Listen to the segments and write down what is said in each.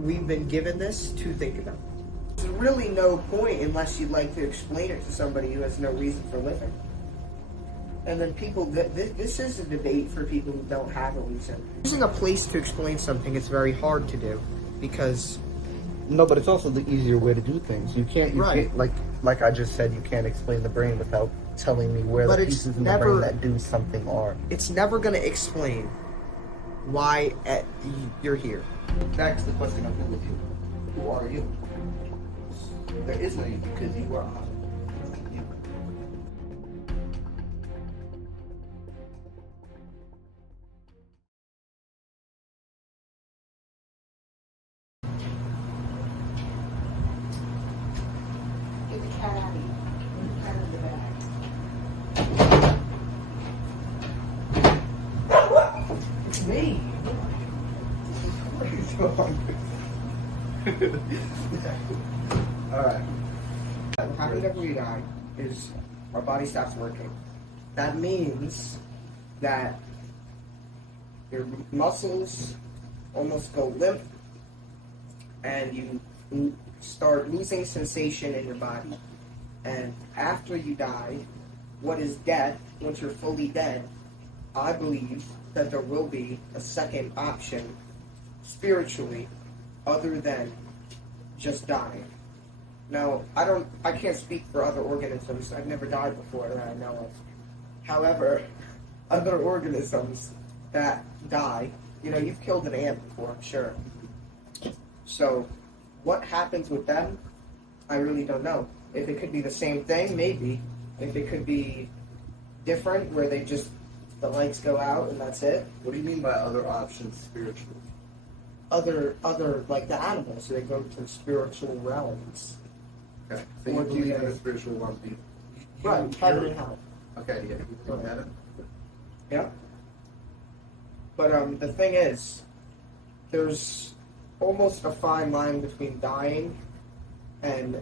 we've been given this to think about. There's really no point unless you'd like to explain it to somebody who has no reason for living. And then people, this is a debate for people who don't have a reason. Using a place to explain something is very hard to do because... No, but it's also the easier way to do things. You can't, Right. like I just said, you can't explain the brain without telling me where the pieces in the brain that do something are. It's never going to explain why you're here. Back to the question of who are you? Who are you? There is no you because you are you. Get the cat out of here. Put the cat in the bag. It's me. What are you doing? Alright. What happens after we die is our body stops working. That means that your muscles almost go limp and you start losing sensation in your body. And after you die, what is death, once you're fully dead, I believe that there will be a second option spiritually other than just dying. Now, I can't speak for other organisms. I've never died before that I know of. However, other organisms that die, you've killed an ant before, I'm sure. So, what happens with them, I really don't know. If it could be the same thing, maybe. If it could be different, where the lights go out and that's it. What do you mean by other options spiritually? Other like the animals, they go to spiritual realms. Okay, so you believe in a spiritual realm. Right, heaven and hell. Okay, yeah, you believe in heaven? Yeah. But the thing is, there's almost a fine line between dying and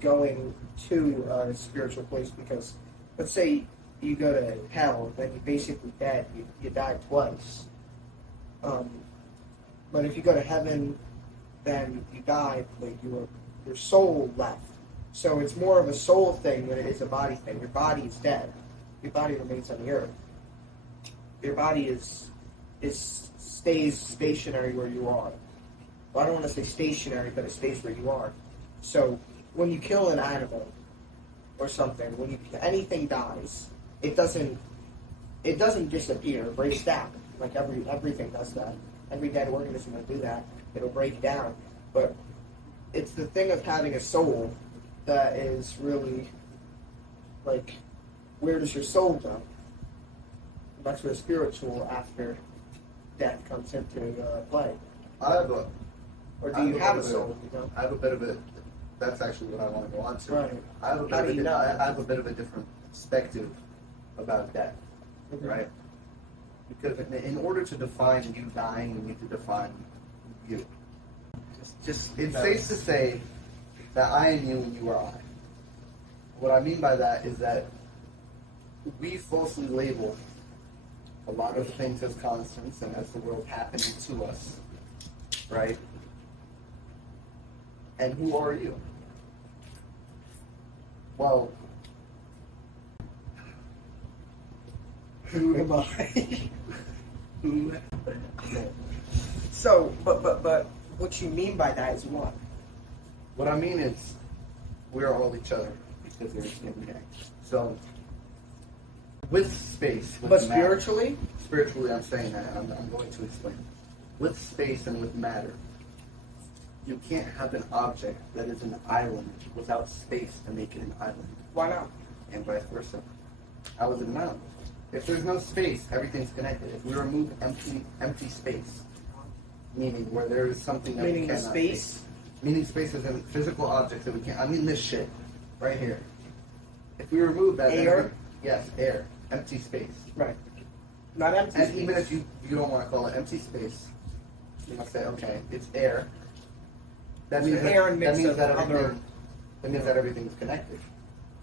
going to a spiritual place, because let's say you go to hell, then you're basically dead. You died twice. But if you go to heaven, then you died, like your soul left. So it's more of a soul thing than it is a body thing. Your body is dead. Your body remains on the earth. Your body stays stationary where you are. Well, I don't want to say stationary, but it stays where you are. So when you kill an animal or something, when anything dies, it doesn't disappear, it breaks down. Like everything does that. Every dead organism will do that. It'll break down. But it's the thing of having a soul that is really, like, where does your soul go? That's where spiritual after death comes into play. Or do you have a soul? I have a bit of a. That's actually what I want to go on to. Right. I have a bit of a different perspective about death, right? Because in order to define you dying, you need to define you. It's safe to say that I am you and you are I. What I mean by that is that we falsely label a lot of things as constants and as the world happening to us, right? And who are you? Well, Who am I? So, but what you mean by that is what? What I mean is, we are all each other because we're yin and yang. So, with space, with But matter, spiritually, I'm saying that, and I'm going to explain. With space and with matter, you can't have an object that is an island without space to make it an island, why not? and vice versa. How is it an island? If there's no space, everything's connected. If we remove empty space, meaning where there is something that Meaning we the cannot space? see. Meaning space is in physical objects that we can't. I mean this shit right here. If we remove that, Air? Yes, air, empty space. Right. Not empty And space. even if you don't want to call it empty space, you must say, okay, it's air. That means that, air and that mix means of that other- everything. That means that everything is connected.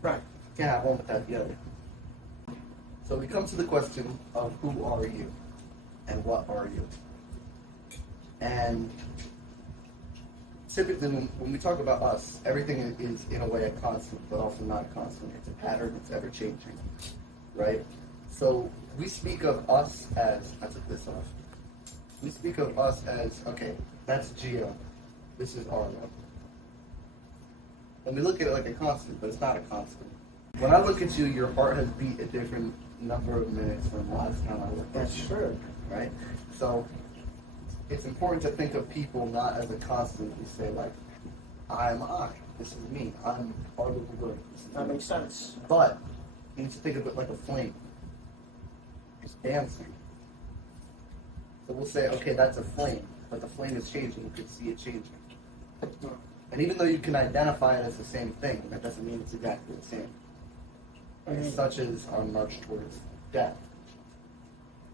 Right. You can't have one without the other. So we come to the question of who are you and what are you? And typically, when we talk about us, everything is in a way a constant, but also not a constant. It's a pattern. It's ever changing, right? So we speak of us as, I took this off. We speak of us as, okay, that's Geo. This is Arlo. And we look at it like a constant, but it's not a constant. When I look at you, your heart has beat a different number of minutes from the last time I looked at you. That's true. Right? So it's important to think of people not as a constant. You say like, I'm I. This is me. I'm Arlo Good. That makes sense. But you need to think of it like a flame. It's dancing. So we'll say, okay, that's a flame, but the flame is changing. You can see it changing. And even though you can identify it as the same thing, that doesn't mean it's exactly the same. Right? Such as our march towards death.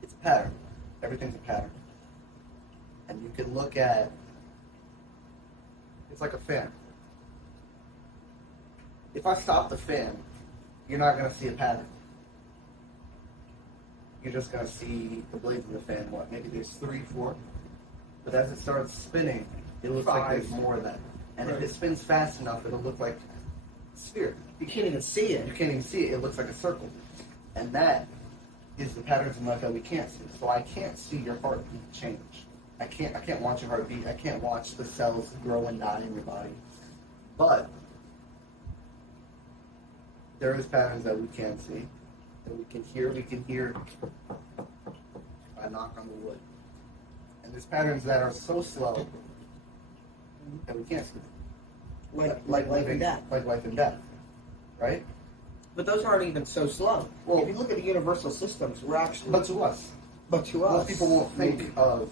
It's a pattern. Everything's a pattern. And you can look at, it's like a fan. If I stop the fan, you're not going to see a pattern. You're just going to see the blades of the fan, what, maybe there's 3, 4. But as it starts spinning, it looks like there's more of that. And if it spins fast enough, it'll look like a sphere. You can't even see it. You can't even see it. It looks like a circle. And that is the patterns in life that we can't see. So I can't see your heartbeat change. I can't watch your heartbeat. I can't watch the cells grow and die in your body. But there is patterns that we can see, that we can hear. We can hear I knock on the wood. And there's patterns that are so slow that we can't see. Like life and death. Like life and death. Right? But those aren't even so slow. Well, if you look at the universal systems, we're actually... But to us. Most people won't think of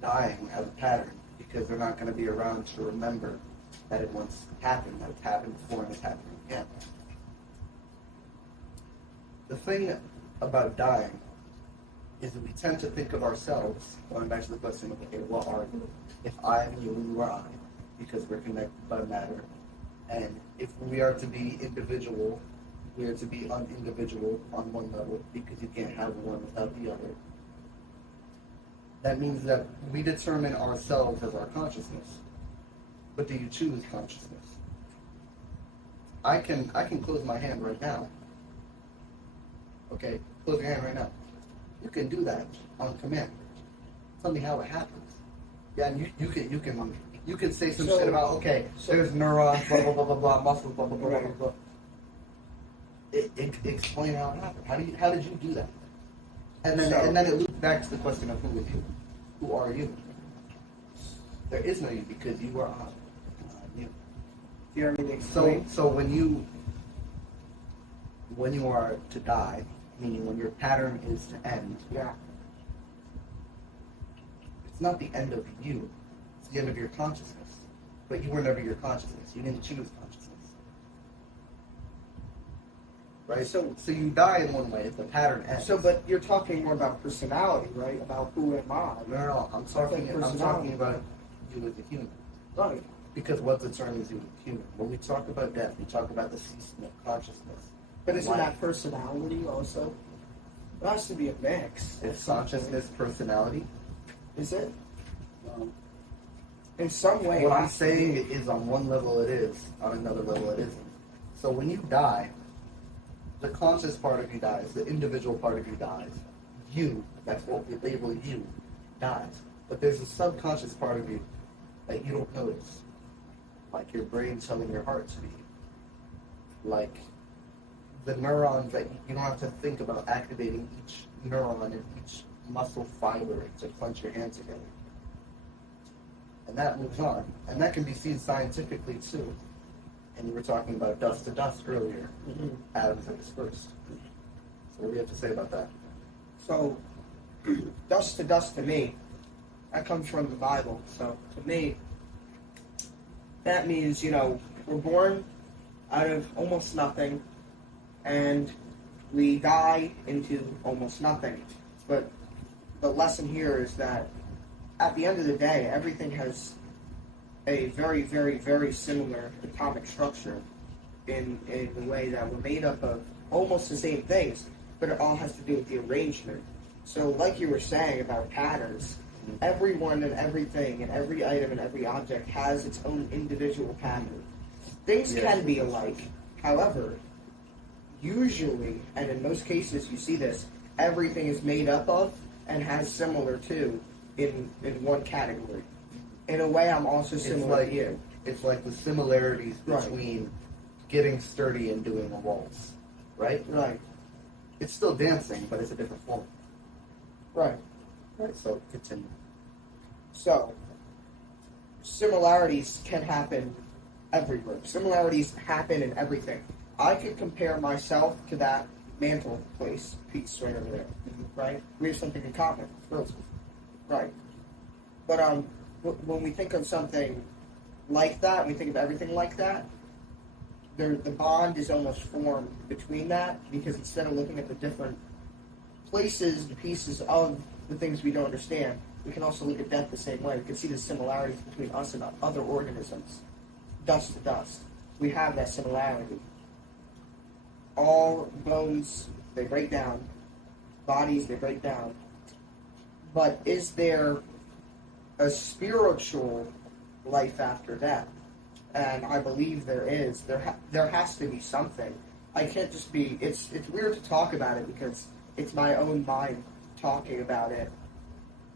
dying as a pattern because they're not going to be around to remember that it once happened, that it's happened before and it's happening again. The thing about dying is that we tend to think of ourselves, going back to the question of, okay, what are you? If I am you and you are I, because we're connected by matter. And if we are to be individual, we are to be unindividual on one level, because you can't have one without the other. That means that we determine ourselves as our consciousness. But do you choose consciousness? I can close my hand right now. Okay, close your hand right now. You can do that on command. Tell me how it happens. Yeah, and you can say some shit about, okay, there's neurons, blah blah blah blah blah, muscles, blah blah blah blah blah. Explain how it happened. How did you do that? And then it loops back to the question of who is you? Who are you? There is no you because you are you. Do you hear me explain? So when you are to die, meaning when your pattern is to end, yeah, it's not the end of you. It's the end of your consciousness. But you were never your consciousness. You didn't choose consciousness. Right? So you die in one way, if the pattern ends. So, but you're talking more about personality, right? About who am I? No. I'm talking about you as a human. Right. Because what determines you as a human? When we talk about death, we talk about the ceasing of consciousness. But isn't that personality also? It has to be a mix. It's consciousness, personality. Is it? In some way. What I'm saying is on one level it is, on another level it isn't. So when you die, the conscious part of you dies, the individual part of you dies. You, that's what we label you, dies. But there's a subconscious part of you that you don't notice. Like your brain telling your heart to beat. Like the neurons that you don't have to think about activating each neuron and each muscle fiber to clench your hand together. And that moves on. And that can be seen scientifically too. And you were talking about dust to dust earlier. Mm-hmm. Atoms are dispersed. So what do you have to say about that? So, dust to dust to me, that comes from the Bible. So to me, that means, we're born out of almost nothing, and we die into almost nothing. But the lesson here is that at the end of the day, everything has a very, very, very similar atomic structure in the way that we're made up of almost the same things, but it all has to do with the arrangement. So like you were saying about patterns, everyone and everything and every item and every object has its own individual pattern. Things Yes, can be yes. alike. However, usually, and in most cases you see this, everything is made up of and has similar to in one category. In a way, I'm also similar to you. It's like the similarities Right. between getting sturdy and doing a waltz, right? Right, It's still dancing, but it's a different form. right. Right. So continue. So, similarities can happen everywhere. Similarities happen in everything. I could compare myself to that mantle piece right over there, right? We have something in common. Right. But when we think of something like that, we think of everything like that, the bond is almost formed between that, because instead of looking at the different places and pieces of the things we don't understand, we can also look at death the same way. We can see the similarities between us and other organisms. Dust to dust. We have that similarity. All bones, they break down. Bodies, they break down. But is there a spiritual life after death? And I believe there is. There has to be something. I can't just be. It's weird to talk about it because it's my own mind talking about it,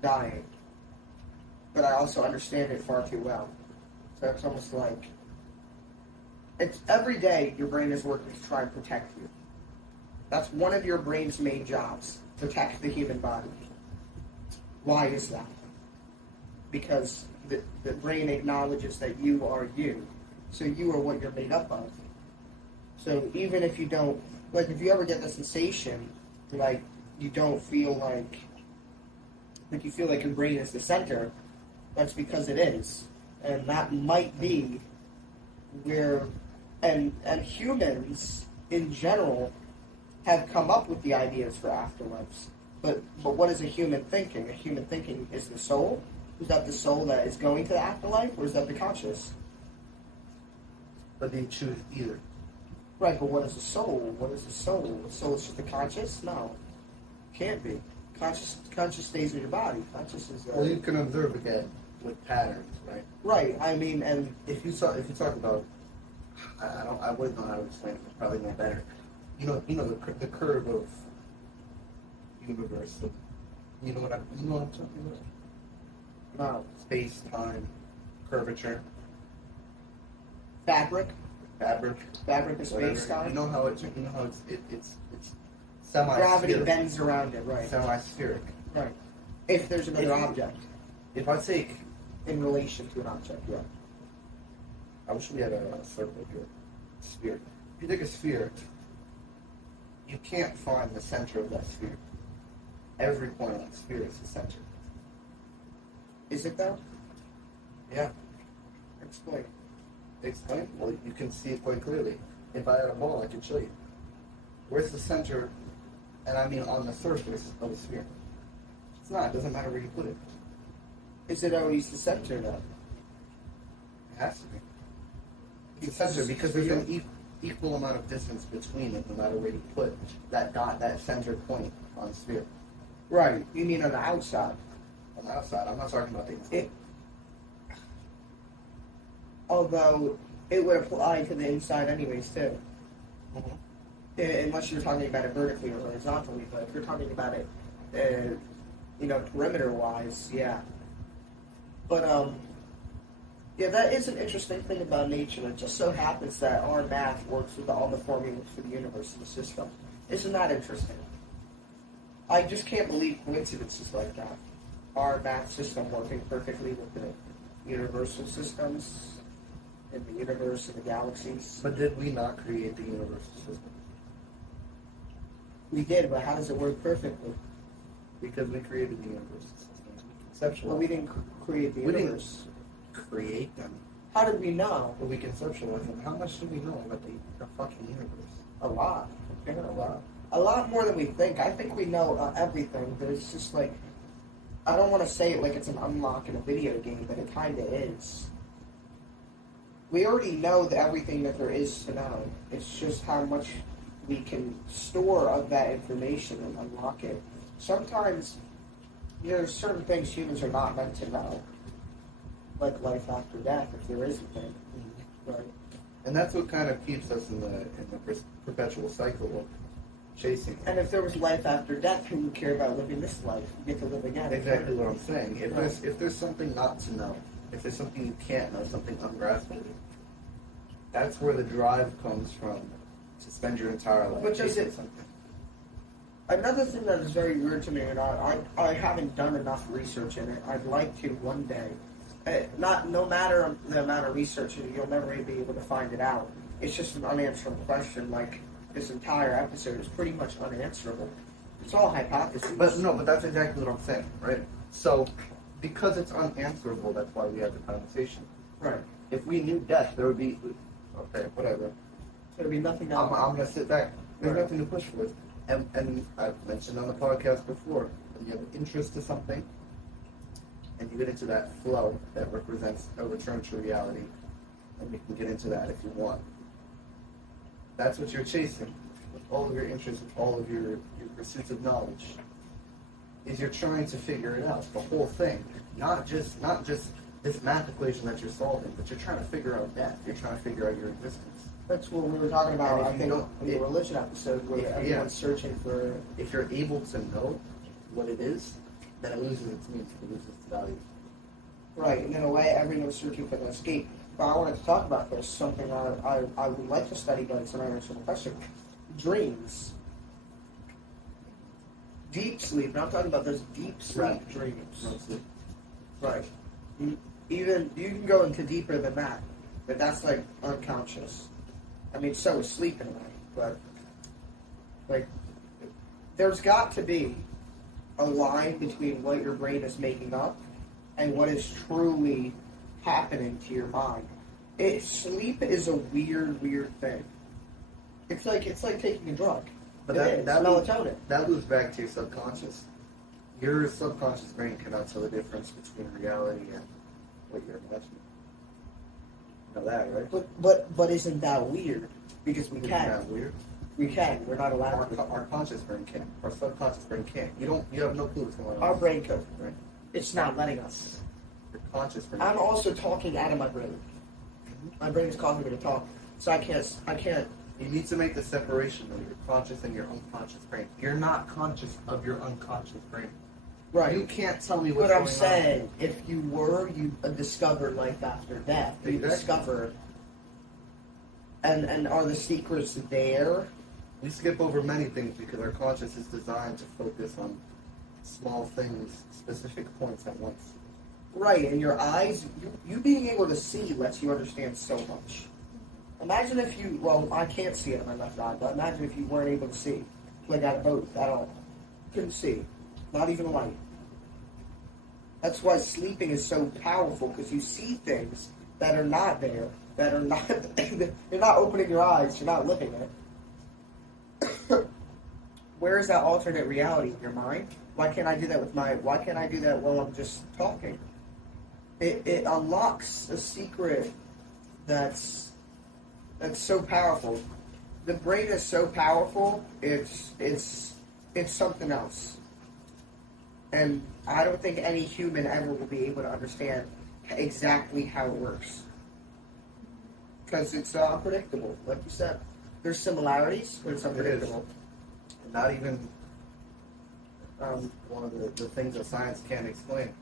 dying. But I also understand it far too well. So it's almost like it's every day your brain is working to try and protect you. That's one of your brain's main jobs: protect the human body. Why is that? Because the brain acknowledges that you are you. So you are what you're made up of. So even if you don't, like if you ever get the sensation, like you don't feel like you feel like your brain is the center, that's because it is. And that might be where, and humans in general have come up with the ideas for afterlives. But what is a human thinking? A human thinking is the soul. Is that the soul that is going to the afterlife, or is that the conscious? But they choose either. Right, but what is the soul? What is the soul? The soul is just the conscious? No. Can't be. Conscious stays in your body. Conscious is Well, you can observe again with patterns, right? right. I mean, and If you talk about, I wouldn't know how to explain it. It's probably no better. You know the curve of universe. You know what I'm talking about? no. Space, time, curvature, Fabric fabric, is whatever. space time. You know how it's semi-spheric. Gravity bends around it, right? Semi-spheric. Right. If there's another If you- object If I take, in relation to an object, yeah. I wish we had a circle here. Sphere. If you take a sphere, you can't find the center of that sphere. Every point on that sphere is the center. Is it though? Yeah. Explain. Explain. Well, you can see it quite clearly. If I had a ball, I could show you. Where's the center? And I mean on the surface of the sphere. It's not. It doesn't matter where you put it. Is it always the center though? It has to be. It's the center because there's an equal amount of distance between it, no matter where you put that dot, that center point on the sphere. Right. You mean on the outside? On the outside, I'm not talking about the inside. It, although it would apply to the inside anyways too. Unless you're talking about it vertically or horizontally, but if you're talking about it, perimeter-wise, yeah. But yeah, that is an interesting thing about nature. It just so happens that our math works with all the formulas for the universe and the system. Isn't that interesting? I just can't believe coincidences like that. Our math system working perfectly with the universal systems in the universe and the galaxies. But did we not create the universal system? We did, but how does it work perfectly? Because we created the universal systems. We conceptualized. Well, we didn't create the We didn't universe. create them. How did we know? But we conceptualized them. How much do we know about the fucking universe? A lot. A lot. A lot more than we think. I think we know everything, but it's just like, I don't want to say it like it's an unlock in a video game, but it kind of is. We already know everything that there is to know. It's just how much we can store of that information and unlock it. Sometimes there's certain things humans are not meant to know, like life after death, if there is a thing. Right. And that's what kind of keeps us in the perpetual cycle of chasing. And if there was life after death, who would care about living this life? You get to live again. Exactly what I'm saying. If there's something not to know, if there's something you can't know, something ungraspable, that's where the drive comes from to spend your entire life But does chasing it- something. Another thing that is very weird to me, and I haven't done enough research in it. I'd like to one day. No matter the amount of research, you'll never be able to find it out. It's just an unanswerable question. Like this entire episode is pretty much unanswerable. It's all hypotheses. But that's exactly what I'm saying, right? So, because it's unanswerable, that's why we have the conversation. right. If we knew death, there would be okay, whatever. There'd be nothing I'm else. gonna sit back. There's Right. nothing to push for. And I've mentioned on the podcast before, when you have an interest to something, and you get into that flow that represents a return to reality, and we can get into that if you want. That's what you're chasing, with all of your interests, with all of your pursuits of knowledge, is you're trying to figure it out, the whole thing. Not just this math equation that you're solving, but you're trying to figure out death. You're trying to figure out your existence. That's what we were talking about. And if I you think don't- in the religion episode, where Yeah. everyone's searching for. If you're able to know what it is, then it loses its meaning, it loses its value. Right, and in a way, everyone's searching for an escape. But I wanted to talk about this, something I would like to study, but it's an unanswerable question. Dreams. Deep sleep, and I'm talking about those deep sleep Right. dreams. Mostly. Right. Even, you can go into deeper than that, but that's like unconscious. I mean, so is sleep in a way, but like, there's got to be a line between what your brain is making up and what is truly happening to your mind. Sleep is a weird thing. It's like taking a drug. But It that is, melatonin. that moves back to your subconscious. Your subconscious brain cannot tell the difference between reality and what you're imagining. You know that, right? But isn't that weird? Because we Isn't can. that weird? We can. We're not allowed to. Our conscious brain can. Our subconscious brain can't. You have no clue what's going on. Our brain could. Right? It's not letting us. Your conscious brain. I'm also talking out of my brain. My brain is causing me to talk, so I can't. You need to make the separation of your conscious and your unconscious brain. You're not conscious of your unconscious brain. Right. You can't tell me what's But going I'm on. saying, if you were, you discover life after death. You Exactly. discover, and are the secrets there? We skip over many things because our conscious is designed to focus on small things, specific points at once. Right, and your eyes, you being able to see lets you understand so much. Imagine if you, well, I can't see it in my left eye, but imagine if you weren't able to see, like out of both at all. Couldn't see, not even light. That's why sleeping is so powerful, because you see things that are not there, that are not, you're not opening your eyes, you're not looking at it. Where is that alternate reality in your mind? Why can't I do that why can't I do that while I'm just talking? It unlocks a secret that's so powerful. The brain is so powerful, it's something else. And I don't think any human ever will be able to understand exactly how it works. Because it's unpredictable, like you said. There's similarities, but it's unpredictable. And not even one of the things that science can't explain.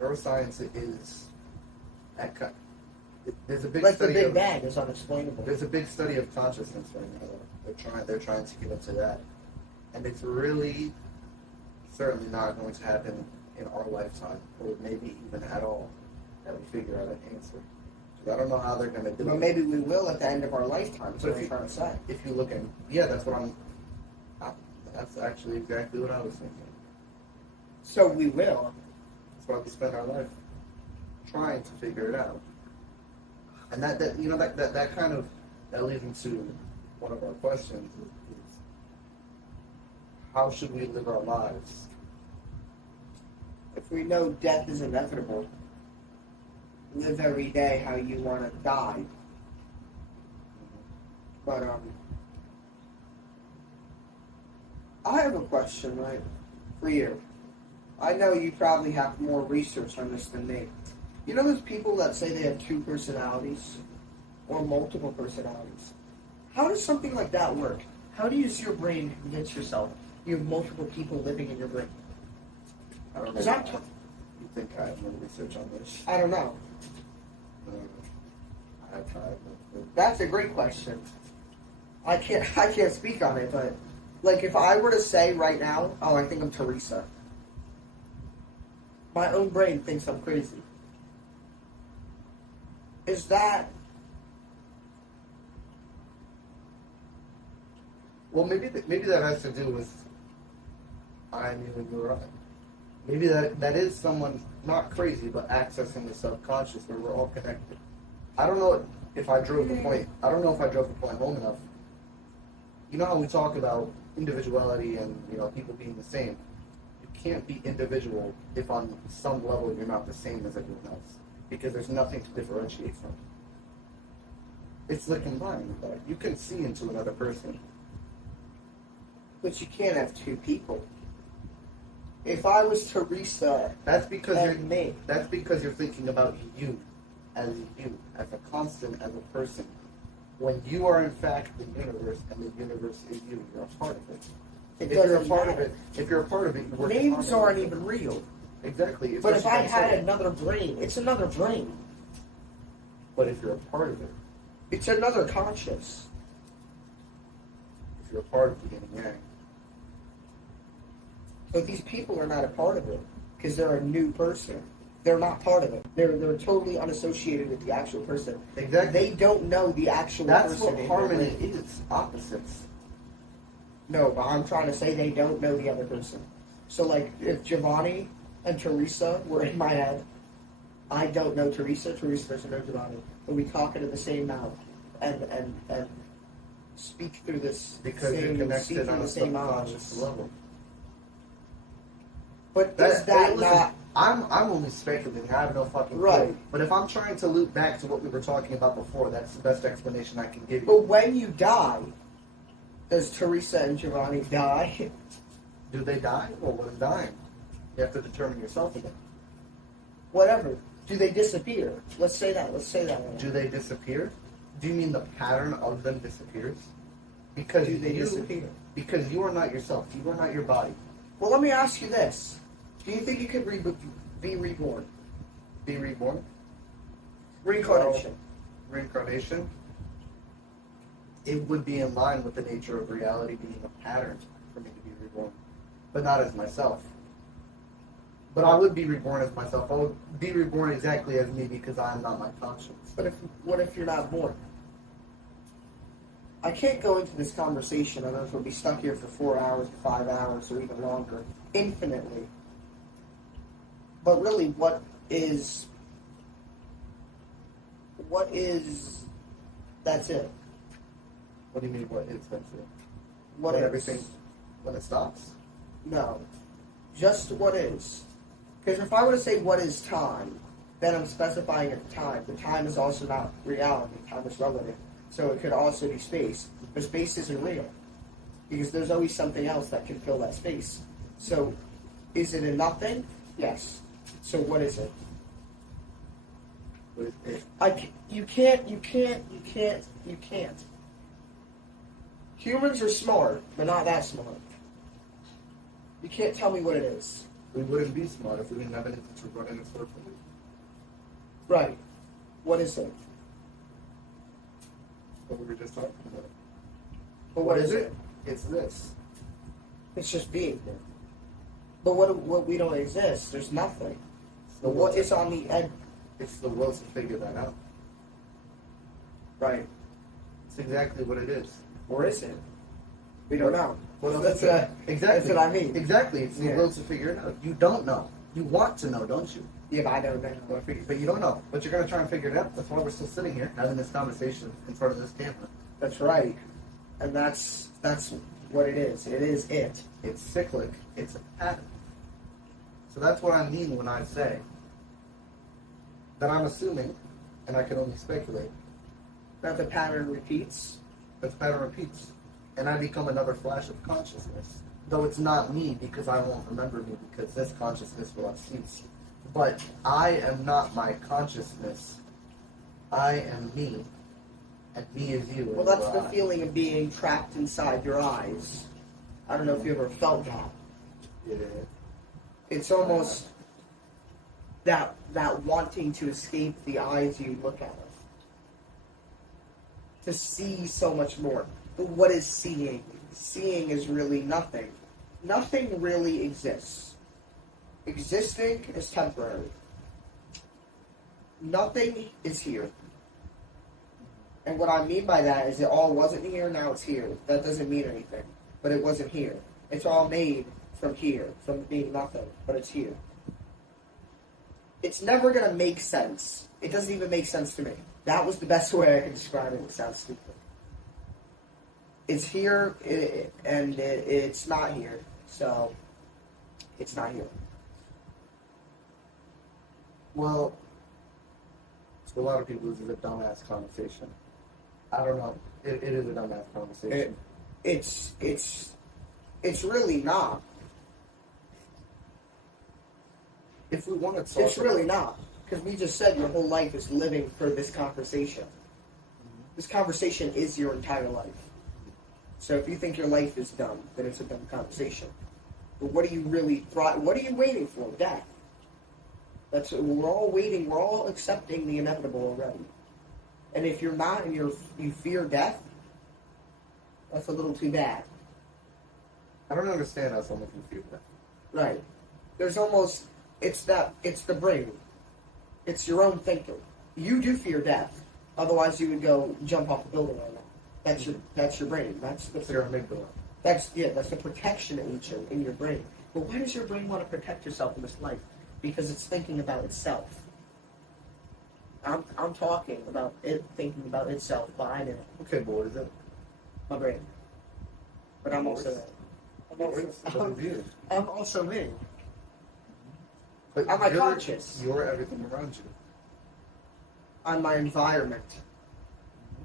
Neuroscience is there's a big Like the study Big of, Bang is unexplainable. There's a big study of consciousness right now. They're trying to get into that, and it's really certainly not going to happen in our lifetime, or maybe even at all, that we figure out an answer. 'Cause I don't know how they're going to do But it. maybe we will at the end of our lifetime, is But what I'm trying to say. If you look at, that's actually exactly what I was thinking. So we will. That's why we spend our life trying to figure it out. And that kind of leads into one of our questions is how should we live our lives? If we know death is inevitable, live every day how you want to die. But I have a question, right, for you. I know you probably have more research on this than me. You know those people that say they have two personalities or multiple personalities? How does something like that work? How do you use your brain to convince yourself you have multiple people living in your brain? I don't know. Because You think I have no research on this? I don't know. I've tried. That's a great question. I can't speak on it, but like if I were to say right now, oh, I think I'm Teresa. My own brain thinks I'm crazy. Is that? Well, maybe that has to do with I knew you were right. Maybe that is someone not crazy, but accessing the subconscious where we're all connected. I don't know if I drove the point. I don't know if I drove the point home enough. You know how we talk about individuality and people being the same. You can't be individual if on some level you're not the same as everyone else, because there's nothing to differentiate from. It's the combined that you can see into another person. But you can't have two people. If I was Teresa, That's because and me. That's because you're thinking about you, as a constant, as a person. When you are in fact the universe, and the universe is you, you're a part of it. It If you're a doesn't part matter. of it, you're working Names harmony. aren't even real. Exactly. But if I Especially had when- another brain, it's another brain. But if you're a part of it, It's another conscious. if you're a part of the yin and yang, But these people are not a part of it because they're a new person. They're not part of it. They're totally unassociated with the actual person. exactly. They don't know the actual That's person. what in their harmony brain. is. Opposites. No, but I'm trying to say they don't know the other person. So like if Giovanni and Teresa were in my head, I don't know Teresa, Teresa doesn't know Giovanni. But we talk into the same mouth and speak through this Because same, you're see connected through on the a same subconscious eyes. level. But is that listen, not I'm only speculating. I have no fucking clue. Right. But if I'm trying to loop back to what we were talking about before, that's the best explanation I can give you. But when you die, does Teresa and Giovanni die? Do they die? Well, what is dying? You have to determine yourself again. Whatever. Do they disappear? Let's say that. Let's say that. Do they disappear? Do you mean the pattern of them disappears? Because Do they you, disappear? Because you are not yourself. You are not your body. Well, let me ask you this: do you think you could be reborn? Be reborn? Reincarnation. Reincarnation? It would be in line with the nature of reality being a pattern for me to be reborn. But not as myself. But I would be reborn as myself. I would be reborn exactly as me because I am not my conscience. But what if you're not born? I can't go into this conversation. I don't know if we'll be stuck here for 4 hours, 5 hours, or even longer, infinitely. But really, what is? That's it. What do you mean, what is that? What When is? everything, when it stops? No. Just what is. Because if I were to say what is time, then I'm specifying a time. The time is also not reality. Time is relative. So it could also be space. But space isn't real. Because there's always something else that can fill that space. So is it a nothing? Yes. So what is it? What is it? You can't. Humans are smart, but not that smart. You can't tell me what it is. We wouldn't be smart if we didn't have anything to run in a circle. Right. What is it? What we were just talking about. But what is it? It's this. It's just being there. But what we don't exist, there's nothing. It's the What will is on the end? It's the will to figure that out. Right. It's exactly what it is. Or is it? We don't know. Well, that's exactly. That's what I mean. Exactly. It's the Yeah. will to figure it out. You don't know. You want to know, don't you? Yeah, but I don't know. But you don't know. But you're going to try and figure it out. That's why we're still sitting here having this conversation in front of this camera. That's right. And that's what it is. It is it. It's cyclic. It's a pattern. So that's what I mean when I say that I'm assuming, and I can only speculate, That the pattern repeats. that the pattern repeats. And I become another flash of consciousness. though it's not me because I won't remember me because this consciousness will have ceased. But I am not my consciousness. I am me, and me is you. Well, that's the feeling of being trapped inside your eyes. I don't know if you ever felt that. Yeah. It's almost that wanting to escape the eyes you look at. To see so much more. But what is seeing? Seeing is really nothing. Nothing really exists. Existing is temporary. Nothing is here. And what I mean by that is it all wasn't here, now it's here. That doesn't mean anything. But it wasn't here. It's all made from here, from being nothing, but it's here. It's never going to make sense. It doesn't even make sense to me. That was the best way I could describe it. It sounds stupid. It's here, and it's not here. So, it's not here. Well, to a lot of people, this is a dumbass conversation. I don't know. It is a dumbass conversation. It's really not. If we want to talk, It's really not. Because we just said your whole life is living for this conversation. This conversation is your entire life. So if you think your life is dumb, then it's a dumb conversation. But what are you really? What are you waiting for? Death. We're all waiting. We're all accepting the inevitable already. And if you're not, and you fear death, that's a little too bad. I don't understand how someone can feel that. Right. There's almost it's the brain. It's your own thinking. You do fear death. Otherwise, you would go jump off a building right now. That's your brain. That's your amygdala. That's the protection agent in your brain. But why does your brain want to protect yourself in this life? Because it's thinking about itself. I'm talking about it thinking about itself behind it. Okay, but what is it? My brain. But I'm also I'm also me. But I'm my conscious. You're everything around you. On my environment.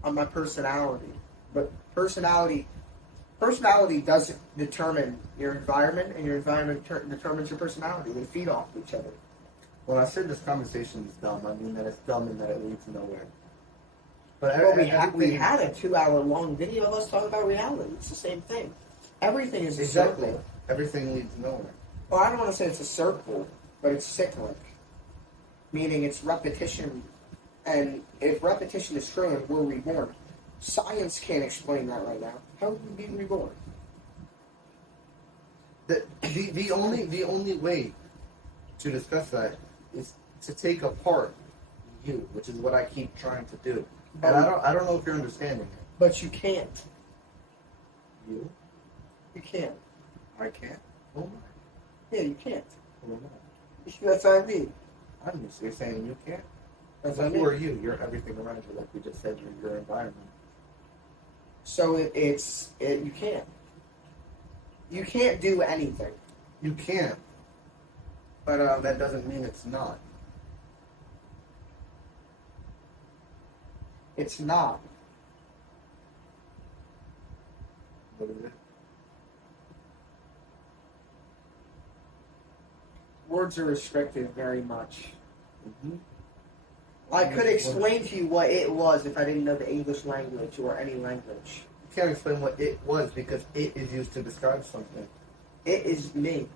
On my personality. But personality doesn't determine your environment, and your environment determines your personality. They feed off each other. When I said this conversation is dumb, I mean that it's dumb and that it leads nowhere. But We had a 2-hour-long video of us talking about reality. It's the same thing. Everything is a circle. Everything leads nowhere. Well, I don't want to say it's a circle, but it's cyclic. Meaning it's repetition. And if repetition is true and we're reborn, science can't explain that right now. How would we be reborn? The only way to discuss that is to take apart you, which is what I keep trying to do. And I don't know if you're understanding it. But you can't. You? You can't. I can't. Oh my. Yeah, you can't. Oh my. That's what I mean. I'm just you're saying you can't. That's what I Who mean. are you? You're everything around you, like we just said. You're your environment. So you can't. You can't do anything. You can't. But that doesn't mean it's not. It's not. What is it? Words are restricted very much. Mm-hmm. I could explain to you what it was if I didn't know the English language or any language. You can't explain what it was because it is used to describe something. It is me.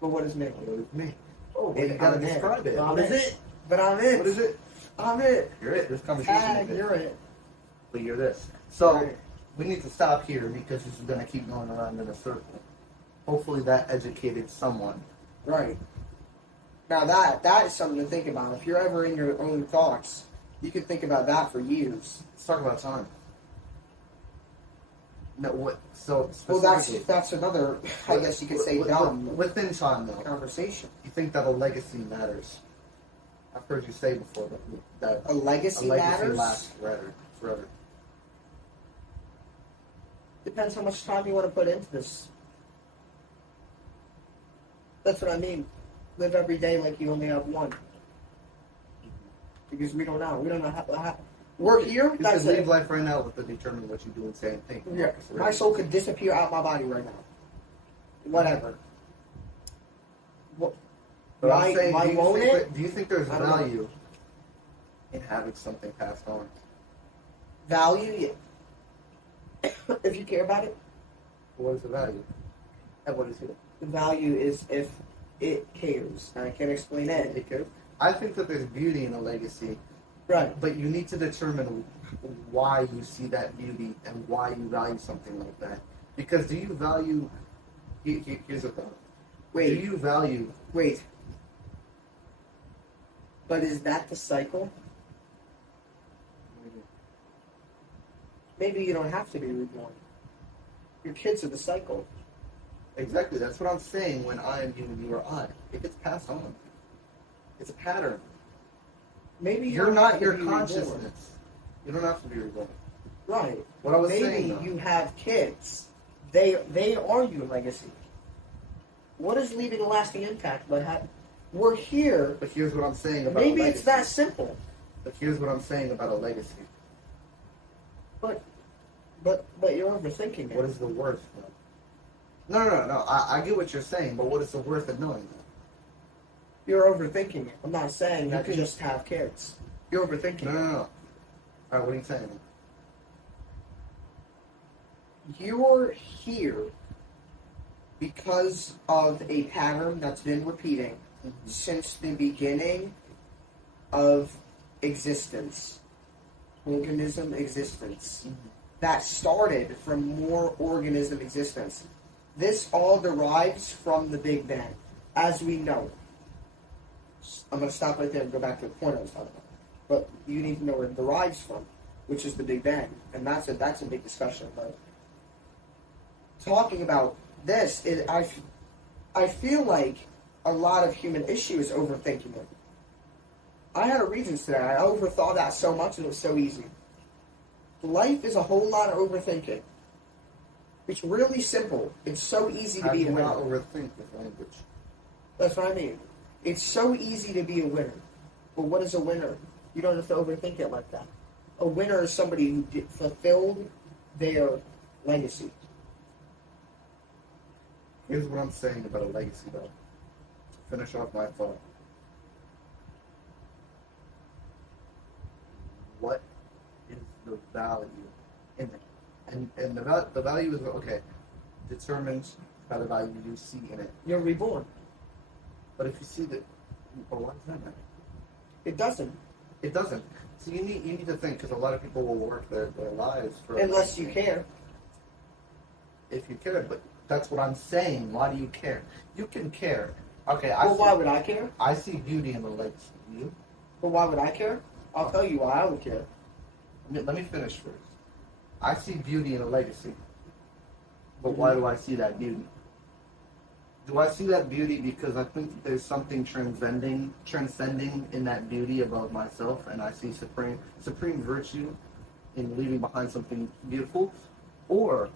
But what is me? What is me? Oh, you gotta describe it. What is it? But I'm it. What is it? I'm it. You're it. This conversation Tag, is it. you're it. But you're this. So, Right. we need to stop here because this is going to keep going around in a circle. Hopefully that educated someone. Right. Now that is something to think about. If you're ever in your own thoughts, you could think about that for years. Let's talk about time. No, what? So, Well, specifically- that's another, I guess you could say, dumb Within time, though, conversation. you think that a legacy matters? I've heard you say before that A legacy matters? lasts forever. Depends how much time you want to put into this. That's what I mean. Live every day like you only have one. Because we don't know. We don't know how we're here. You That's could live it. life right now with the determine what you do and say and think. Yeah. My soul could disappear out my body right now. whatever. What, But I'm saying, why won't it? do you think there's I don't know. value in having something passed on? Value, yeah. If you care about it. What is the value? And what is it? The value is if it cares. And I can't explain it. It cares. I think that there's beauty in a legacy, Right. but you need to determine why you see that beauty and why you value something like that. Because do you value? Here's the thought. Wait. Do you value? Wait. But is that the cycle? Maybe you don't have to be reborn. Your kids are the cycle. Exactly. That's what I'm saying. When I am you and you are I, it gets passed on. It's a pattern. Maybe you You're don't not have to your be reborn. consciousness. You don't have to be reborn. Right. What I was Maybe saying, though. you have kids. They are your legacy. What is leaving a lasting impact? We're here. But here's what I'm saying about Maybe a it's legacy. that simple. But here's what I'm saying about a legacy. But you're overthinking it. What is the worth? No. I get what you're saying, but what is the worth of knowing that? You're overthinking it. I'm not saying You that can- just have kids. You're overthinking No. it. All right, what are you saying? You're here because of a pattern that's been repeating since the beginning of existence, organism existence. That started from more organism existence. This all derives from the Big Bang, as we know it. I'm going to stop right there and go back to the point I was talking about. But you need to know where it derives from, which is the Big Bang, and that's a big discussion. But talking about this, I feel like a lot of human issue is overthinking it. I had a reason to that. I overthought that so much, and it was so easy. Life is a whole lot of overthinking. It's really simple. It's so easy to I be do a winner. not overthink with language. That's what I mean. It's so easy to be a winner. But what is a winner? You don't have to overthink it like that. A winner is somebody who fulfilled their legacy. Here's what I'm saying about a legacy, though. To finish off my thought. What is the value in it? And the value is, okay, determined by the value you see in it. You're reborn. But if you see that, well, why does that matter? It doesn't. It doesn't. So you need to think, because a lot of people will work their lives for Unless you care. If you care, but that's what I'm saying. Why do you care? You can care. Okay, Well, why would I care? I see beauty in the legacy. You? But why would I care? I'll tell you why I would care. Let me finish first. I see beauty in a legacy. But why do I see that beauty? Do I see that beauty because I think that there's something transcending in that beauty above myself, and I see supreme virtue in leaving behind something beautiful? Or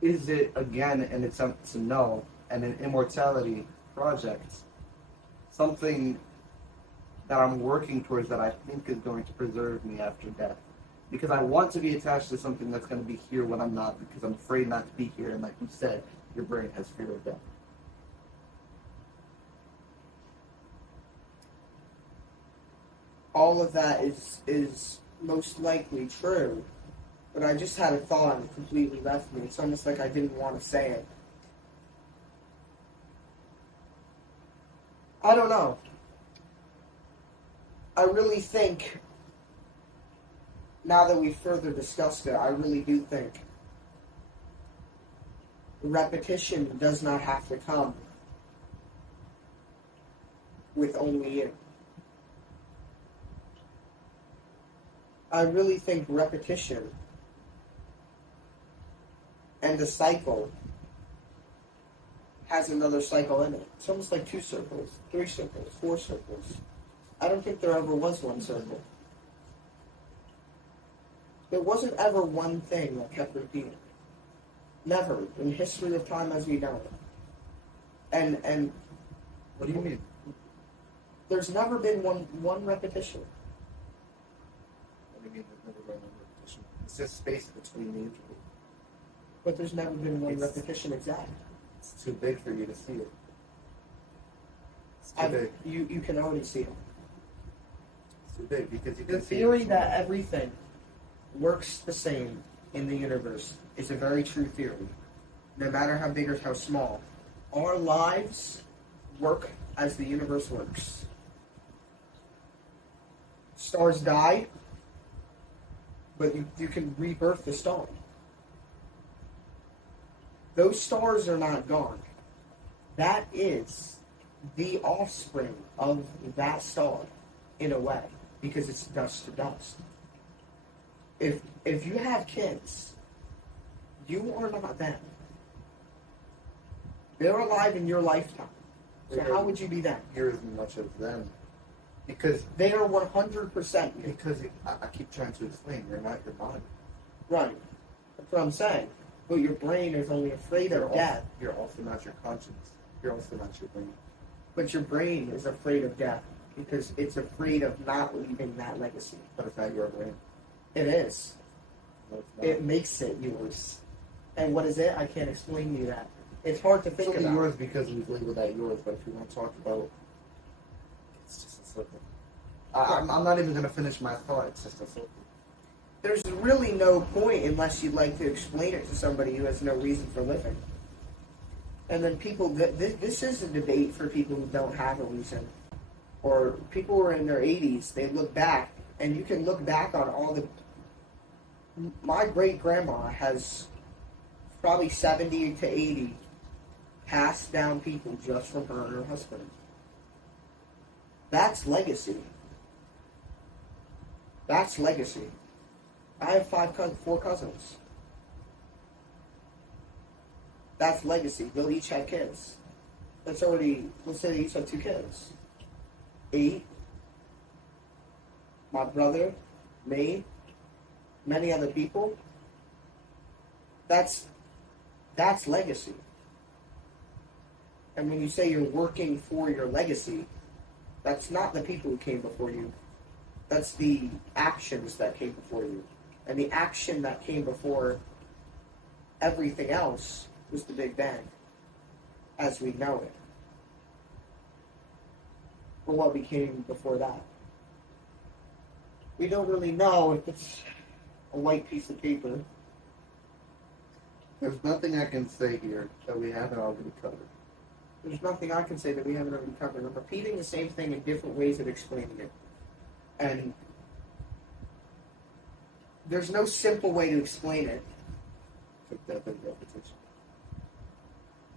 is it, again, an attempt to know and an immortality project, something that I'm working towards that I think is going to preserve me after death? Because I want to be attached to something that's going to be here when I'm not, because I'm afraid not to be here, and like you said, your brain has fear of death. All of that is most likely true, but I just had a thought and it completely left me. It's almost like I didn't want to say it. I don't know. I really think, now that we've further discussed it, I really do think repetition does not have to come with only you. I really think repetition and the cycle has another cycle in it. It's almost like 2 circles, 3 circles, 4 circles. I don't think there ever was one circle. There wasn't ever one thing that kept repeating. Never in history of time as we know it. And What do you mean? there's never been one repetition. What do you mean there's never been a repetition? It's just space between the intervals. But there's never been one repetition exact. It's too big for you to see it. It's too big. You can already see it. It's too big because you The can see theory it. that everything works the same in the universe is a very true theory. No matter how big or how small, our lives work as the universe works. Stars die, but you can rebirth the star. Those stars are not gone. That is the offspring of that star, in a way, because it's dust to dust. If you have kids, you are not them. They're alive in your lifetime. So how would you be them? You're as much as them. Because they are 100%. Because I keep trying to explain, you're not your body. Right. That's what I'm saying. But your brain is only afraid of death. You're also not your conscience. You're also not your brain. But your brain is afraid of death because it's afraid of not leaving that legacy. But it's not your brain. It is. No, it's not. It makes it yours. And what is it? I can't explain to you that. It's hard to think it's only about. yours because we've labeled that yours, but if you want to talk about, it's just a circle. I'm not even going to finish my thought. It's just a circle. There's really no point unless you'd like to explain it to somebody who has no reason for living. And then people, this is a debate for people who don't have a reason. Or people who are in their 80s, they look back, and you can look back on all the... My great-grandma has probably 70 to 80 passed down people just from her and her husband. That's legacy. That's legacy. I have 4 cousins. That's legacy. They'll each have kids. That's already, let's say they each have 2 kids. 8. My brother, me, many other people. That's legacy. And when you say you're working for your legacy, that's not the people who came before you. That's the actions that came before you. And the action that came before everything else was the Big Bang, as we know it. But what became before that? We don't really know if it's a white piece of paper. There's nothing I can say here that we haven't already covered. There's nothing I can say that we haven't already covered. I'm repeating the same thing in different ways of explaining it. And there's no simple way to explain it. Except that repetition.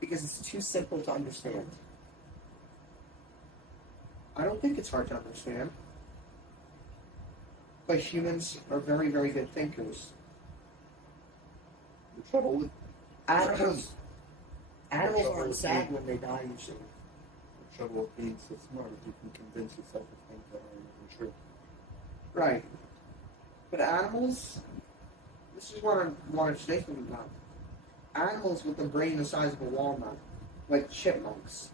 Because it's too simple to understand. I don't think it's hard to understand. But humans are very, very good thinkers. The trouble with Animals aren't sad when they die, usually. the trouble with being so smart is you can convince yourself of things that aren't even true. Right. But animals, this is what I wanted to say something about. Animals with a brain the size of a walnut, like chipmunks,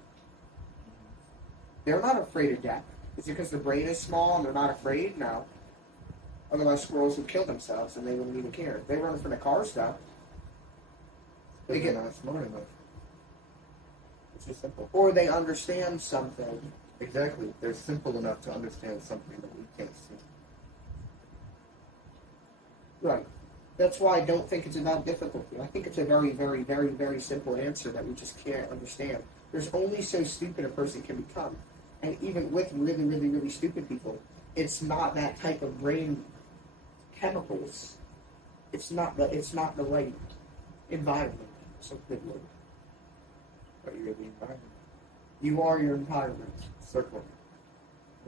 they're not afraid of death. Is it because the brain is small and they're not afraid? No. Otherwise, squirrels would kill themselves and they wouldn't even care. If they run from the car stuff, They get not smart enough. It's just simple. or they understand something. Exactly. They're simple enough to understand something that we can't see. Right. That's why I don't think it's about difficulty. I think it's a very, very, very, very simple answer that we just can't understand. There's only so stupid a person can become. And even with really, really, really stupid people, it's not that type of brain chemicals. It's not the right environment. So good word. But you're the environment. You are your environment. Circle.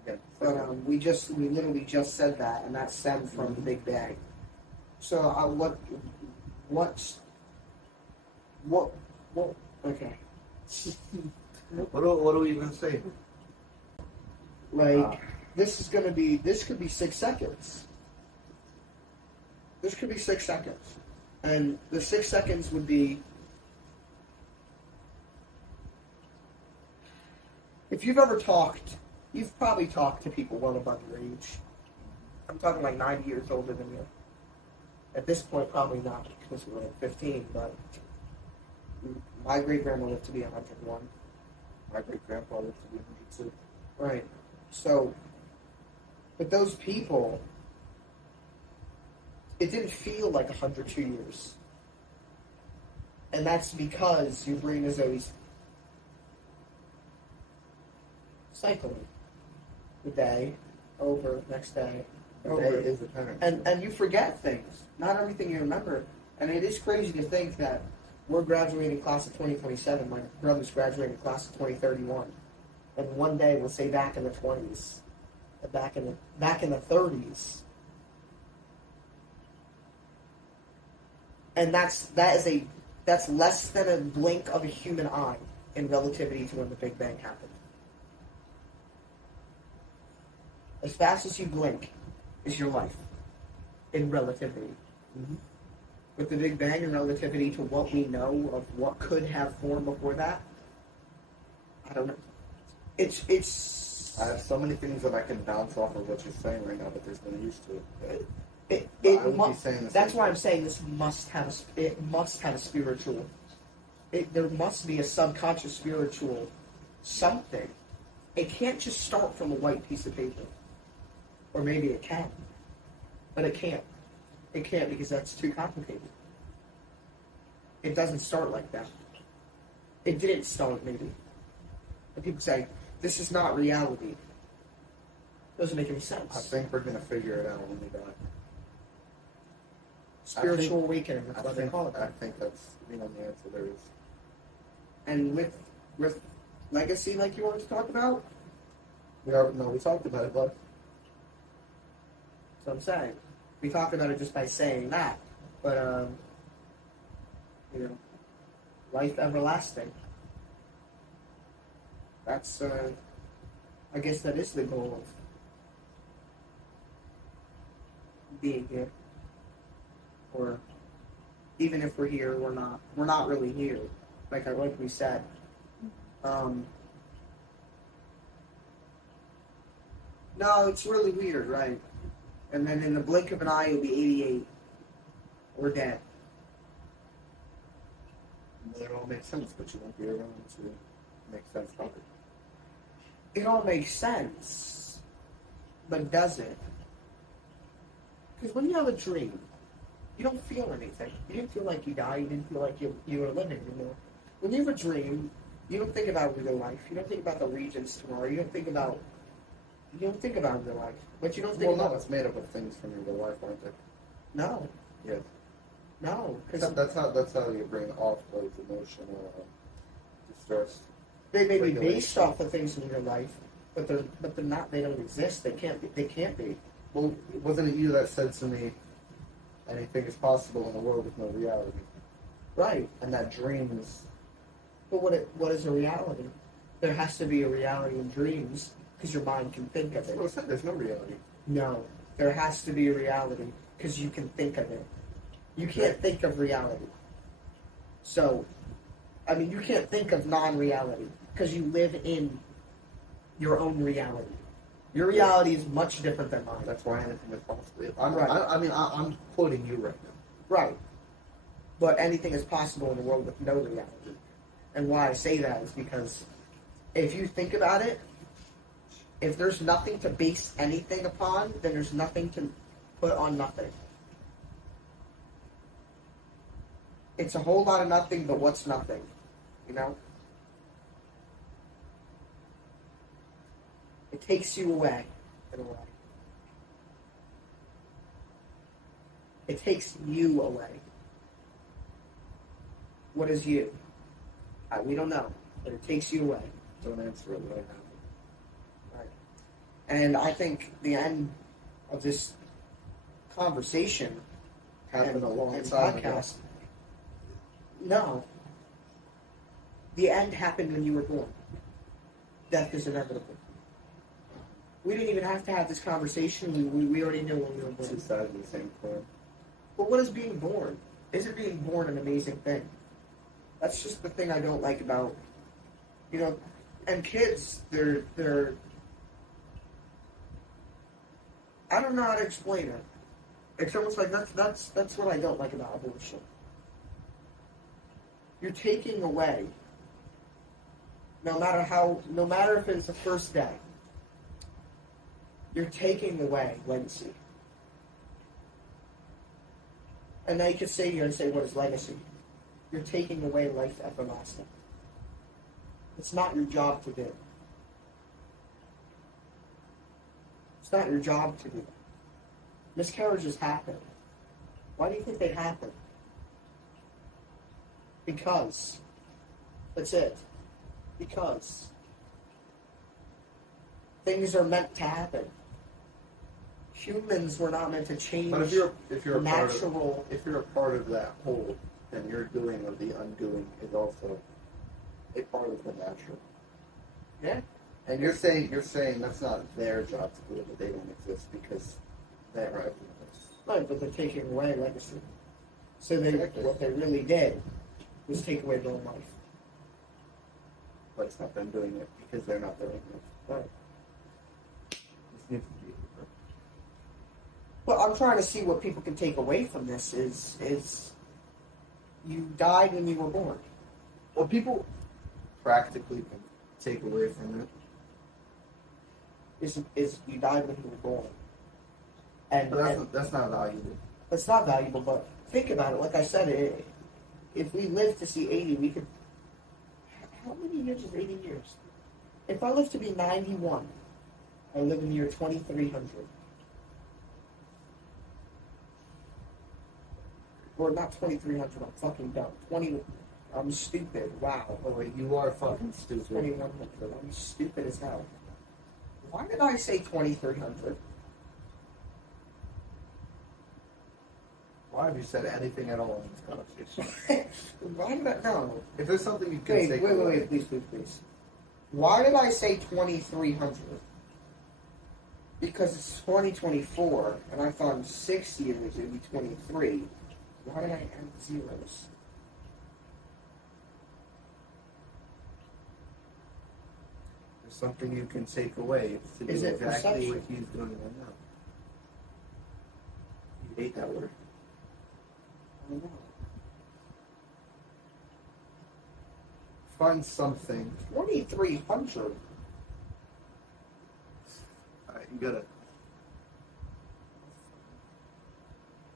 Again. But we literally just said that, and that stemmed from the Big Bang. So okay. What are we even say? Like this could be 6 seconds. This could be 6 seconds, and the 6 seconds would be. If you've ever talked, you've probably talked to people well above your age. I'm talking like 90 years older than you. At this point, probably not because we're at 15, but my great grandma lived to be 101. My great grandpa lived to be 102. Right. So, but those people, it didn't feel like 102 years. And that's because your brain is always cycling. The day, over, next day, The over. day is the parent. And you forget things. Not everything you remember. And it is crazy to think that we're graduating class of 2027. My brother's graduating class of 2031. And one day we'll say back in the 20s, back in the 30s. And that's less than a blink of a human eye in relativity to when the Big Bang happened. As fast as you blink is your life in relativity. Mm-hmm. With the Big Bang in relativity to what we know of what could have formed before that, I don't know. It's. I have so many things that I can bounce off of what you're saying right now, but there's no use to it. It I would must. be saying the That's same why thing. I'm saying this must have it must have a spiritual. There must be a subconscious spiritual something. It can't just start from a white piece of paper. Or maybe it can. But it can't. It can't because that's too complicated. It doesn't start like that. It didn't start, maybe. And people say, this is not reality. Doesn't make any sense. I think we're going to figure it out when we die. Spiritual awakening, that's I what they think, call it. I think that's the only answer there is. And with legacy, like you wanted to talk about, We talked about it, but that's what I'm saying. We talked about it just by saying that. But, life everlasting. That's, I guess that is the goal of being here. Or even if we're here, we're not really here. Like we said. No, it's really weird, right? And then in the blink of an eye, you'll be 88. We're dead. it all makes sense, but you won't be around to make sense of it. It all makes sense, but does it? Because when you have a dream, you don't feel anything. You didn't feel like you died. You didn't feel like you were living anymore. When you have a dream, you don't think about real life. You don't think about the regions tomorrow. You don't think about real life. But you don't think Well, about no, it's made up of things from your real life, aren't they? no, Yes. no, because That's how your brain offloads emotional distress. they may be regulation. based off of things in your life, but they're not. They don't exist. They can't be. They can't be. Well, wasn't it you that said to me, anything is possible in a world with no reality? Right. And that dreams. But what is a reality? There has to be a reality in dreams because your mind can think of That's it. what I said, there's no reality. No, there has to be a reality because you can think of it. You can't think of reality. So, I mean, you can't think of non-reality because you live in your own reality. Your reality is much different than mine. That's why anything is possible. Right. I'm quoting you right now. Right. But anything is possible in a world with no reality. And why I say that is because if you think about it, if there's nothing to base anything upon, then there's nothing to put on nothing. It's a whole lot of nothing, but what's nothing? You know? It takes you away, in a way. It takes you away. What is you? We don't know, but it takes you away. Don't answer it right now. Right. And I think the end of this conversation Happened a long and time ago. podcast. No. The end happened when you were born. Death is inevitable. We didn't even have to have this conversation. We already knew when we were Two born. sides of the same coin. But what is being born? Isn't being born an amazing thing? That's just the thing I don't like about, and kids, they're I don't know how to explain it. It's almost like that's what I don't like about abortion. You're taking away, no matter if it's the first day, you're taking away legacy. And now you could say here and say, what is legacy? You're taking away life everlasting. It's not your job to do. It's not your job to do. Miscarriages happen. Why do you think they happen? Because. That's it. Because. Things are meant to happen. Humans were not meant to change. But if you're a natural. if you're a part of that whole, then your doing of the undoing is also a part of the natural. Yeah. And you're saying that's not their job to do it, that they don't exist because they are everything. Right, but they're taking away legacy. So what they really did was take away their own life. But it's not them doing it because they're not doing it. Right. This needs to be. Well, I'm trying to see what people can take away from this is you died when you were born. What people practically can take away from it Is you died when you were born. And that's not valuable. It's not valuable, but think about it. Like I said, if we live to see 80, we could. How many years is 80 years? If I live to be 91, I live in the year 2300. Or not 2300, I'm fucking dumb. I'm stupid. Wow. Oh wait, you are fucking stupid. 2100. I'm stupid as hell. Why did I say 2300? Why have you said anything at all in this conversation? Why did I? No. If there's something you can say, Wait, please. Why did I say 2300? Because it's 2024, and I thought in 6 years it would be 23. Why did I add zeros? There's something you can take away. It's to do Is it exactly perception? what he's doing right now. You hate that word. I don't know. Find something. 2300. Alright, you gotta.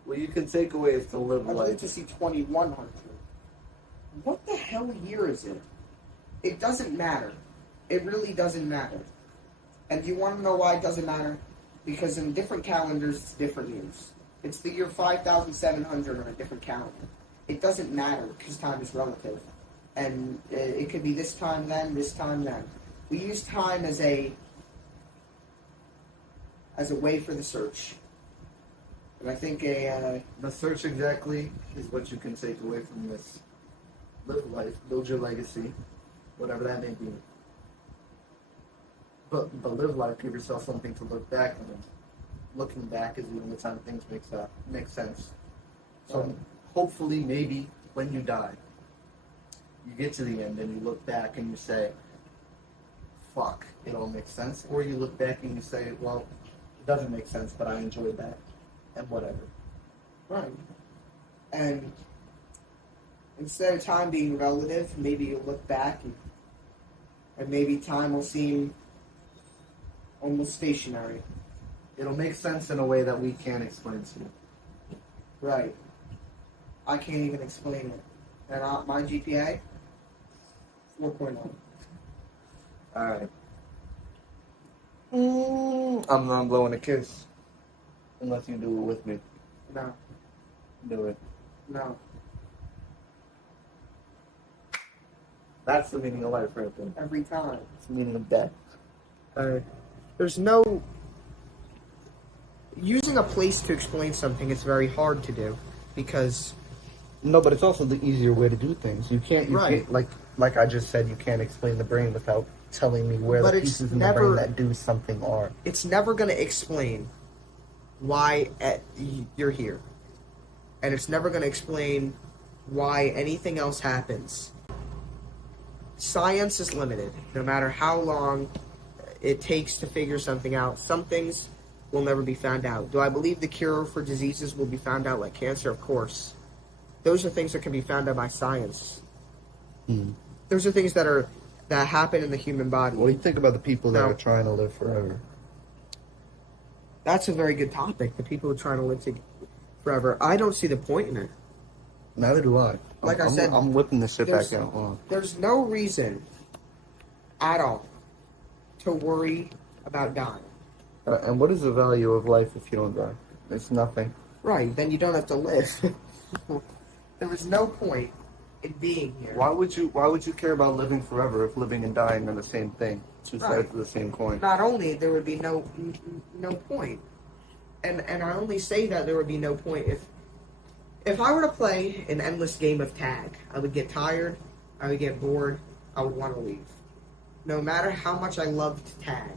What you can take away is to live I'd like life. to see 2100. What the hell year is it? It doesn't matter. It really doesn't matter. And you want to know why it doesn't matter? Because in different calendars, it's different years. It's the year 5700 on a different calendar. It doesn't matter because time is relative. And it could be this time then, this time then. We use time as a way for the search. And I think The search exactly is what you can take away from this. Live life, build your legacy, whatever that may be. But live life, give yourself something to look back on. Looking back is the only time things make sense. So hopefully, maybe when you die, you get to the end and you look back and you say, "Fuck, it all makes sense." Or you look back and you say, "Well, it doesn't make sense, but I enjoyed that," and whatever. Right. And instead of time being relative, maybe you'll look back and maybe time will seem almost stationary. It'll make sense in a way that we can't explain to you. Right. I can't even explain it. And my GPA, 4.0. Alright. I'm not blowing a kiss. Unless you do it with me. No. Do it. No. That's the meaning of life right there. Every time. It's the meaning of death. There's no... Using a place to explain something is very hard to do. Because... No, but it's also the easier way to do things. You can't, Right. like I just said, you can't explain the brain without telling me where But the it's pieces in never- the brain that do something are. it's never going to explain why you're here. And it's never going to explain why anything else happens. Science is limited. No matter how long it takes to figure something out, some things will never be found out. Do I believe the cure for diseases will be found out, like cancer? Of course. Those are things that can be found out by science. Those are things that happen in the human body. What do you think about the people that No. are trying to live forever? That's a very good topic. The people who are trying to live forever. I don't see the point in it. Neither do I. Like I said, I'm whipping this shit back there's- out. Hold on. There's no reason at all to worry about dying. And what is the value of life if you don't die? It's nothing. Right, then you don't have to live. There is no point in being here. Why would you care about living forever if living and dying are the same thing? Two sides of the same coin. Not only there would be no point, and I only say that there would be no point if I were to play an endless game of tag. I would get tired, I would get bored, I would want to leave. No matter how much I loved tag,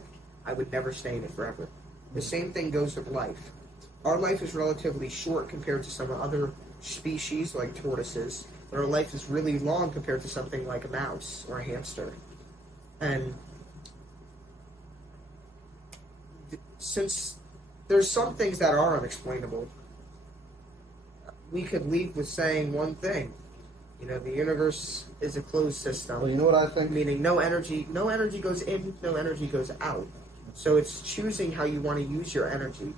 I would never stay in it forever. The same thing goes with life. Our life is relatively short compared to some other species like tortoises, but our life is really long compared to something like a mouse or a hamster. And since there's some things that are unexplainable, we could leave with saying one thing. You know, the universe is a closed system. Well, you know what I think? Meaning no energy goes in, no energy goes out. So it's choosing how you want to use your energy.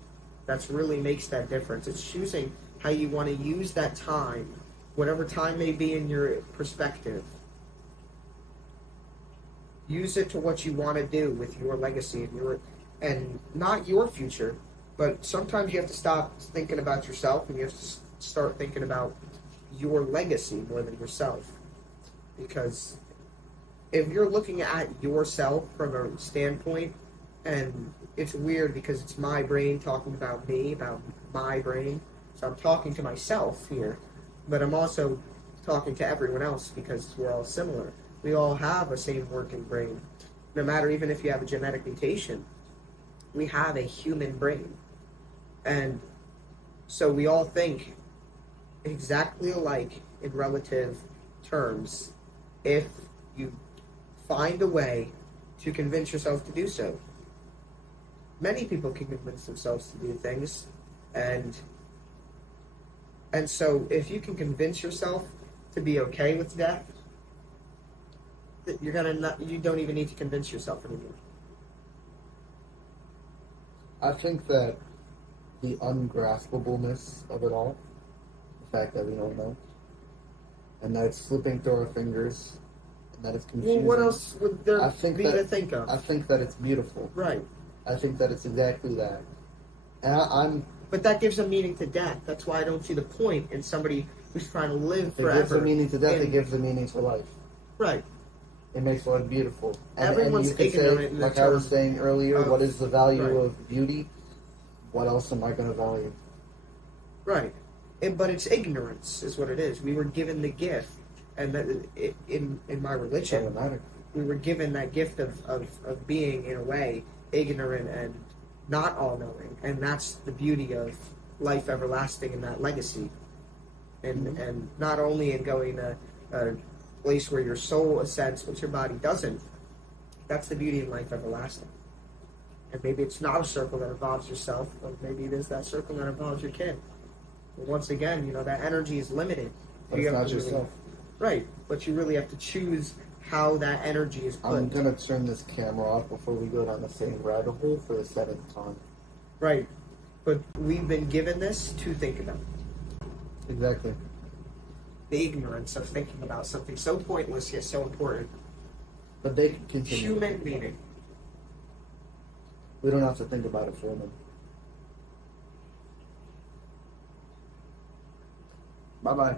That's really makes that difference. It's choosing how you want to use that time, whatever time may be in your perspective. Use it to what you want to do with your legacy and not your future, but sometimes you have to stop thinking about yourself and you have to start thinking about your legacy more than yourself. Because if you're looking at yourself from a standpoint, and it's weird because it's my brain talking about me, about my brain, so I'm talking to myself here, but I'm also talking to everyone else because we're all similar. We all have a same working brain. No matter even if you have a genetic mutation, we have a human brain. And so we all think exactly alike in relative terms if you find a way to convince yourself to do so. Many people can convince themselves to do things, and so if you can convince yourself to be okay with death, you don't even need to convince yourself anymore. I think that the ungraspableness of it all, the fact that we don't know, and that it's slipping through our fingers, and that it's confusing. Well, what else would there be to think of? I think that it's beautiful. Right. I think that it's exactly that. And But that gives a meaning to death. That's why I don't see the point in somebody who's trying to live forever. It gives a meaning to death, it gives a meaning to life. Right. It makes life beautiful. Everyone's and you can ignorant say, in the like I was term saying earlier, of- what is the value right. of beauty? What else am I going to value? Right. But it's ignorance is what it is. We were given the gift, and that in my religion, Doesn't matter. we were given that gift of being, in a way, ignorant and not all-knowing. And that's the beauty of life everlasting and that legacy. And not only in going to a place where your soul ascends, but your body doesn't. That's the beauty in life everlasting. And maybe it's not a circle that involves yourself, but maybe it is that circle that involves your kid. But once again, you know, that energy is limited. But You it's have not to yourself. right, but you really have to choose how that energy is put. I'm going to turn this camera off before we go down the same rabbit hole for the 7th time. Right, but we've been given this to think about. Exactly. The ignorance of thinking about something so pointless yet so important. But they can continue. Human meaning. We don't have to think about it for them. Bye-bye.